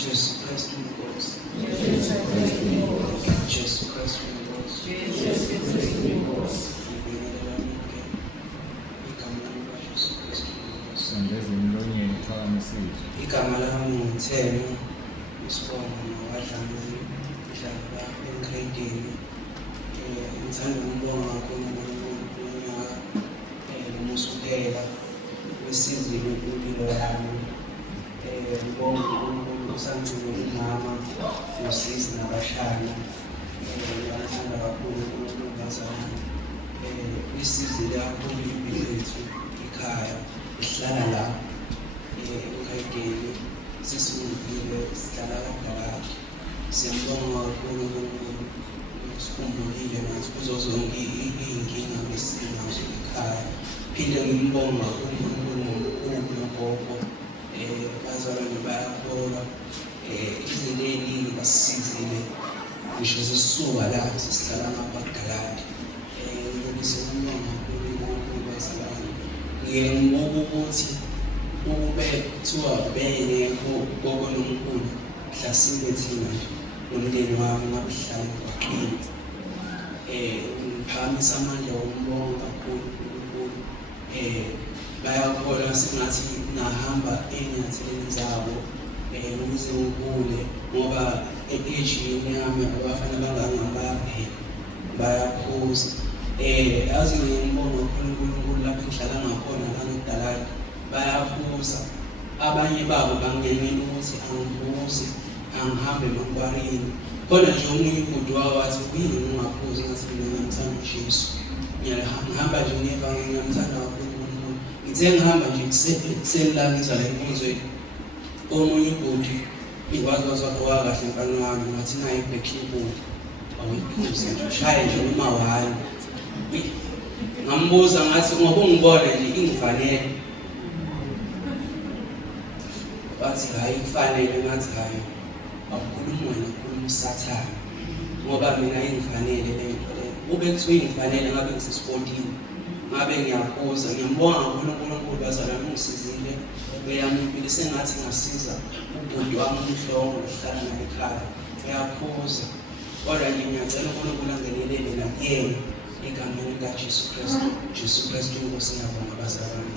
Jesu Kristu inkosi. Jesu Kristu inkosi. Ngibingelela lonke egameni likaJesu Kristu inkosi. Sondeza emlonyeni phakamisizwe. Igama lami nguThema Sibonga nowadlamini ngihlala eMkhaideni. Ngithanda ukubonga kakhulu uNkulunkulu kunyaka nomusa uphela wesizini impilo yami. Ngibonga uNkulunkulu usangcine umama nosisi nabashana. Ngiyamthanda kakhulu uNkulunkulu bazalwane. Isizile kakhulu impilo yethu ekhaya sihlala la eMkhaideni. Sesivile sihlala kadala. Siyambonga kakhulu uNkulunkulu sikhumbulile nathi kuzo zonke iy'nkinga besinazo ekhaya. Phinde ngimbonga uNkulunkulu ngomkhulu nogogo. Bazalwane bayakholwa izinto ey'ningi basisizile ngisho sesisuka la sesihlala ngapha kudalade. Ngibonise ukubonga kakhulu uNkulunkulu bazalwane. Ngike ngibuka ukuthi ukube kuthiwa bengekho ugogo nomkhulu mhlasimbe thina nje nomndeni wami ngabe sihlala emgwaqeni. Ngiphakamisa amandla wokumbonga kakhulu uNkulunkulu. Bayakholwa sengathi ngahamba ey'nyathelweni zabo ukuze ngikule ngoba e-ejini yami abafana abangangami bayapheka bayaphuza. Yazi ngiyambonga kakhulu uNkulunkulu lapho engihlala ngakhona la ngekudalade bayaphuza. Abanye babo bangenela ukuthi angiphuze angihambe emakwarini. Kodwa nje omunye ubhuti wabo wathi kuyini ungaphuzi ngathi mina ngiyamthanda uJesu. Ngihamba nje ngevangeli ngiyamthanda kakhulu uNkulunkulu. Ngithe ngihamba nje ekuseni la ngizwa la enkonzweni. Omunye ubhuti ikwazi wagqoka kahle mfana wami ngathi nayo i-backboard. Awuyiphuze nje ushaye nje noma wani. Ngambuza ngathi ngoba ungibona nje ingifanele. Wathi hayi kufanele ngathi hayi akukhulumi wena ukhuluma usathane ngoba mina ingifanele lento le. Ube kuthiwa ingifanele ngabe ngisesipontini ngabe ngiyaphuza. Ngiyambonga kakhulu uNkulunkulu bazalwane ungisizile beyami impilo sengathi ngasiza ubhuti wami umhlongo ohlala naye ekhaya uyaphuza. Kodwa nje ngiyacela uNkulunkulu angenelele nakuyena egameni likaJesu Kristu. Jesu Kristu inkosi yabo nabazalwane.